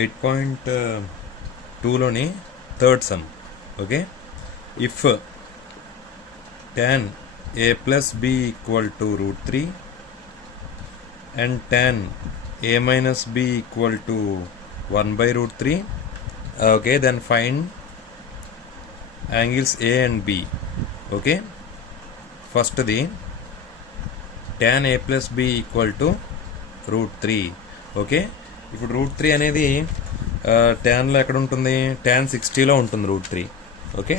8.2లోని third sum. Okay, if tan a plus b equal to √3 and tan a minus b equal to 1/√3, okay, then find angles a and b. okay, first the tan a plus b equal to √3. Okay, ఇప్పుడు √3 అనేది ట్యాన్లో ఎక్కడ ఉంటుంది? tan 60లో ఉంటుంది √3. Okay,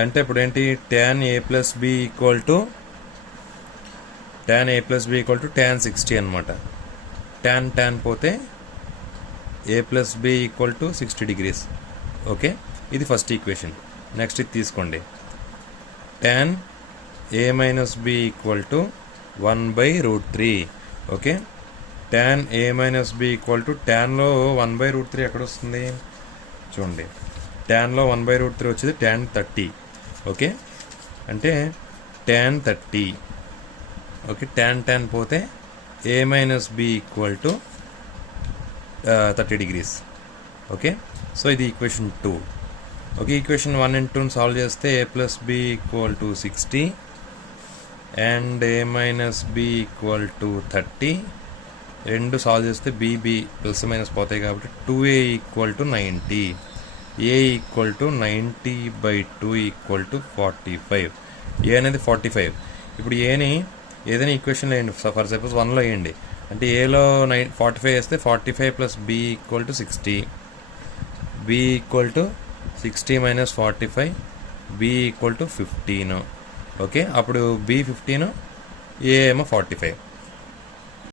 అంటే ఇప్పుడు ఏంటి? tan a plus b equal to tan 60 అనమాట. tan పోతే a plus b equal to 60 degrees. Okay, ఇది ఫస్ట్ ఈక్వేషన్. నెక్స్ట్ ఇది తీసుకోండి, tan a minus b equal to 1/√3. Okay, tan a minus b equal to ట్యాన్లో 1/√3 ఎక్కడ వస్తుంది చూడండి. ట్యాన్లో 1/√3 వచ్చేది tan 30. ఓకే, అంటే tan 30. ఓకే, tan పోతే a minus b equal to 30 degrees. Okay, so ఇది equation 2. Okay, equation 1 and 2 solve చేస్తే a plus b equal to 60 and a minus b equal to 30. రెండు సాల్వ్ చేస్తే b ప్లస్ మైనస్ పోతాయి కాబట్టి 2a equal to 90. a equal to 90/2 equal to 45. a అనేది 45. ఇప్పుడు ఏని ఏదైనా ఈక్వేషన్లో వేయండి. ఫర్ సపోజ్ 1లో వేయండి, అంటే ఏలో 45 వేస్తే 45 plus b equal to 60. b equal to 60 minus 45, b equal to 15. Okay, అప్పుడు b 15, a ఏమో 45.